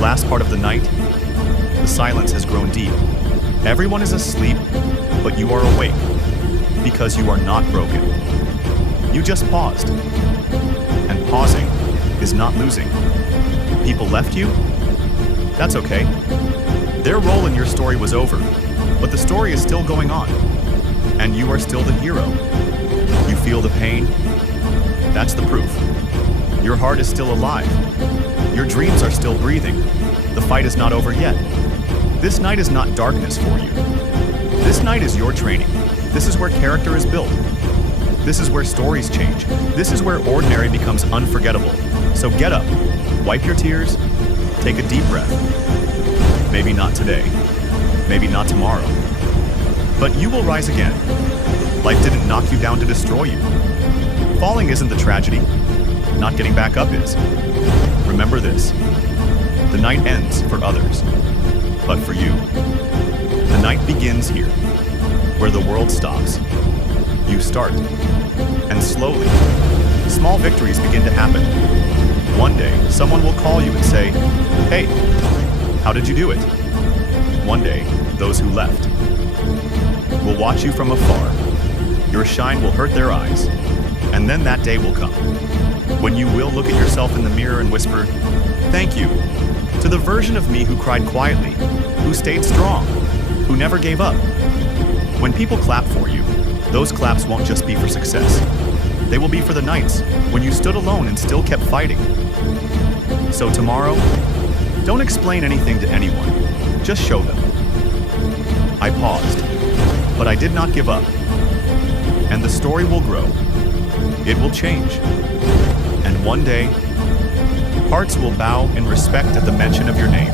last part of the night, the silence has grown deep. Everyone is asleep, but you are awake because you are not broken. You just paused. And pausing is not losing. People left you? That's okay. Their role in your story was over, but the story is still going on. And you are still the hero. You feel the pain? That's the proof. Your heart is still alive. Your dreams are still breathing. The fight is not over yet. This night is not darkness for you. This night is your training. This is where character is built. This is where stories change. This is where ordinary becomes unforgettable. So get up, wipe your tears, take a deep breath. Maybe not today, maybe not tomorrow, but you will rise again. Life didn't knock you down to destroy you. Falling isn't the tragedy. Not getting back up is. Remember this. The night ends for others, but for you, the night begins here, where the world stops. You start, and slowly, small victories begin to happen. One day, someone will call you and say, "Hey, how did you do it?" One day, those who left will watch you from afar. Your shine will hurt their eyes, and then that day will come, when you will look at yourself in the mirror and whisper, "Thank you to the version of me who cried quietly, who stayed strong, who never gave up." When people clap for you, those claps won't just be for success. They will be for the nights when you stood alone and still kept fighting. So tomorrow, don't explain anything to anyone. Just show them. I paused, but I did not give up. And the story will grow. It will change. And one day, hearts will bow in respect at the mention of your name.